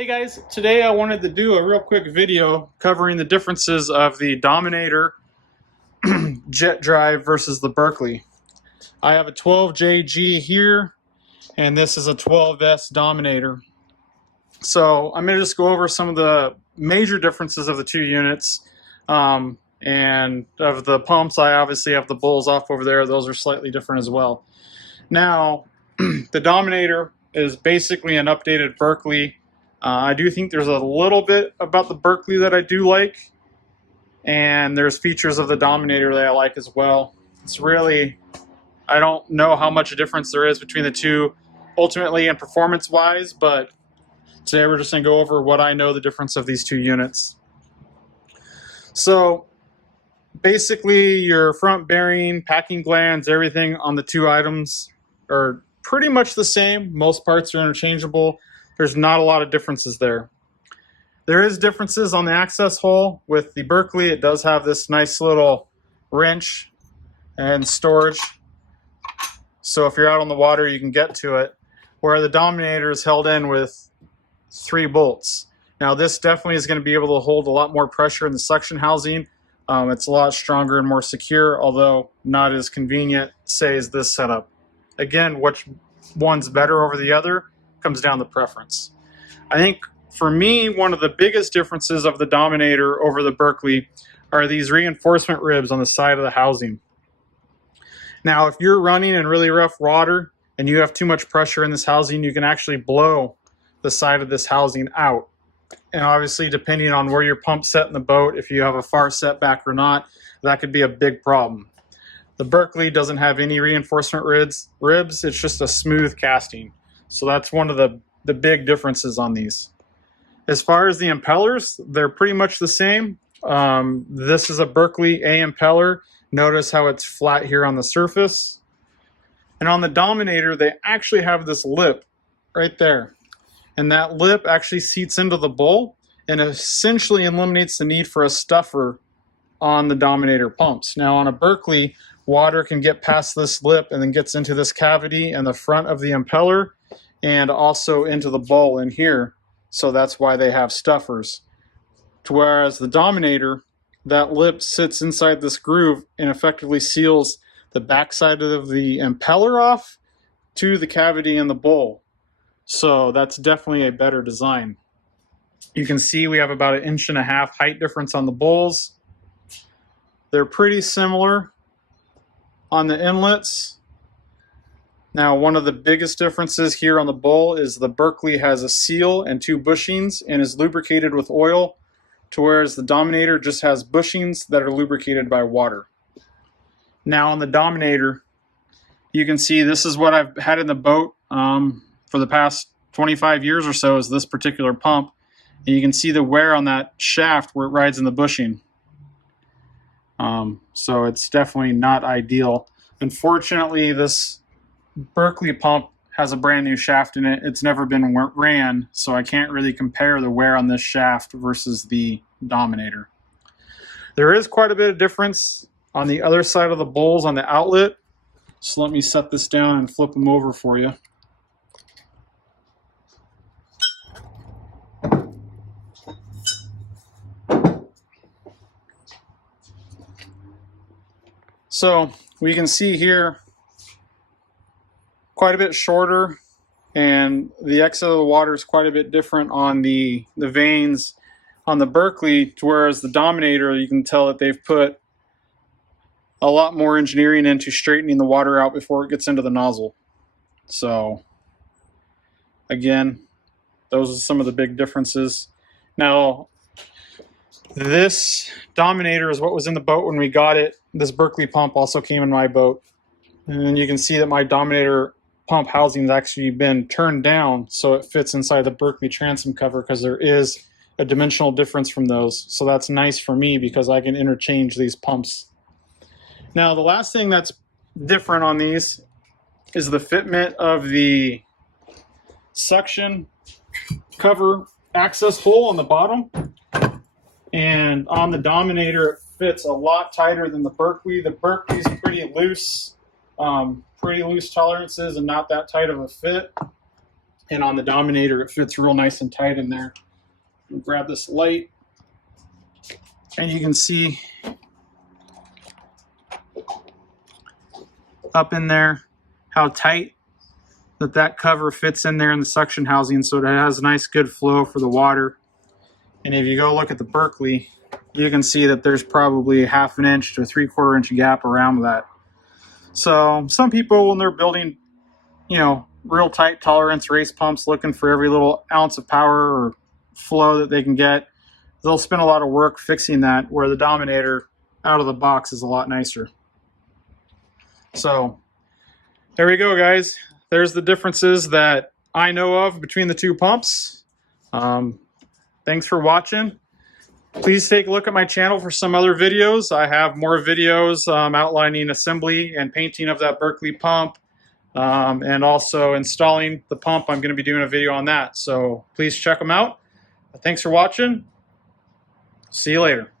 Hey guys, today I wanted to do a real quick video covering the differences of the Dominator jet drive versus the Berkeley. I have a 12JG here, and this is a 12S Dominator. So I'm going to just go over some of the major differences of the two units. And of the pumps, I obviously have the bulls off over there. Those are slightly different as well. Now, the Dominator is basically an updated Berkeley. I do think there's a little bit about the Berkeley that I do like, and there's features of the Dominator that I like as well. It's really, I don't know how much a difference there is between the two ultimately and performance-wise, but today we're just going to go over what I know the difference of these two units. So basically your front bearing, packing glands, everything on the two items are pretty much the same. Most parts are interchangeable. There's not a lot of differences there. There is differences on the access hole. With the Berkeley, it does have this nice little wrench and storage. So if you're out on the water, you can get to it. Where the Dominator is held in with 3 bolts. Now this definitely is going to be able to hold a lot more pressure in the suction housing. It's a lot stronger and more secure, although not as convenient, say, as this setup. Again, which one's better over the other comes down to preference. I think for me, one of the biggest differences of the Dominator over the Berkeley are these reinforcement ribs on the side of the housing. Now, if you're running in really rough water and you have too much pressure in this housing, you can actually blow the side of this housing out. And obviously, depending on where your pump's set in the boat, if you have a far setback or not, that could be a big problem. The Berkeley doesn't have any reinforcement ribs. It's just a smooth casting. So that's one of the big differences on these. As far as the impellers, they're pretty much the same. This is a Berkeley A impeller. Notice how it's flat here on the surface. And on the Dominator, they actually have this lip right there. And that lip actually seats into the bowl and essentially eliminates the need for a stuffer on the Dominator pumps. Now on a Berkeley, water can get past this lip and then gets into this cavity in the front of the impeller and also into the bowl in here. So that's why they have stuffers. Whereas the Dominator, that lip sits inside this groove and effectively seals the backside of the impeller off to the cavity in the bowl. So that's definitely a better design. You can see we have about 1.5 inch height difference on the bowls. They're pretty similar on the inlets. Now, one of the biggest differences here on the bowl is the Berkeley has a seal and 2 bushings and is lubricated with oil, to whereas the Dominator just has bushings that are lubricated by water. Now on the Dominator, you can see this is what I've had in the boat for the past 25 years or so, is this particular pump. And you can see the wear on that shaft where it rides in the bushing. So it's definitely not ideal. Unfortunately, this Berkeley pump has a brand new shaft in it. It's never been ran, so I can't really compare the wear on this shaft versus the Dominator. There is quite a bit of difference on the other side of the bowls on the outlet. So let me set this down and flip them over for you. So we can see here quite a bit shorter, and the exit of the water is quite a bit different on the vanes on the Berkeley, whereas the Dominator, you can tell that they've put a lot more engineering into straightening the water out before it gets into the nozzle. So again, those are some of the big differences. Now, this Dominator is what was in the boat when we got it. This Berkeley pump also came in my boat. And you can see that my Dominator pump housing has actually been turned down so it fits inside the Berkeley transom cover, because there is a dimensional difference from those. So that's nice for me because I can interchange these pumps. Now the last thing that's different on these is the fitment of the suction cover access hole on the bottom. And on the Dominator, it fits a lot tighter than the Berkeley. The Berkeley's pretty loose tolerances and not that tight of a fit. And on the Dominator, it fits real nice and tight in there. Grab this light, and you can see up in there how tight that cover fits in there in the suction housing, so it has a nice good flow for the water. And if you go look at the Berkeley, you can see that there's probably 1/2 inch to a 3/4 inch gap around that. So some people, when they're building, you know, real tight tolerance race pumps, looking for every little ounce of power or flow that they can get, they'll spend a lot of work fixing that, where the Dominator out of the box is a lot nicer. So there we go, guys. There's the differences that I know of between the two pumps. Thanks for watching. Please take a look at my channel for some other videos. I have more videos outlining assembly and painting of that Berkeley pump, and also installing the pump. I'm going to be doing a video on that, so please check them out. Thanks for watching. See you later.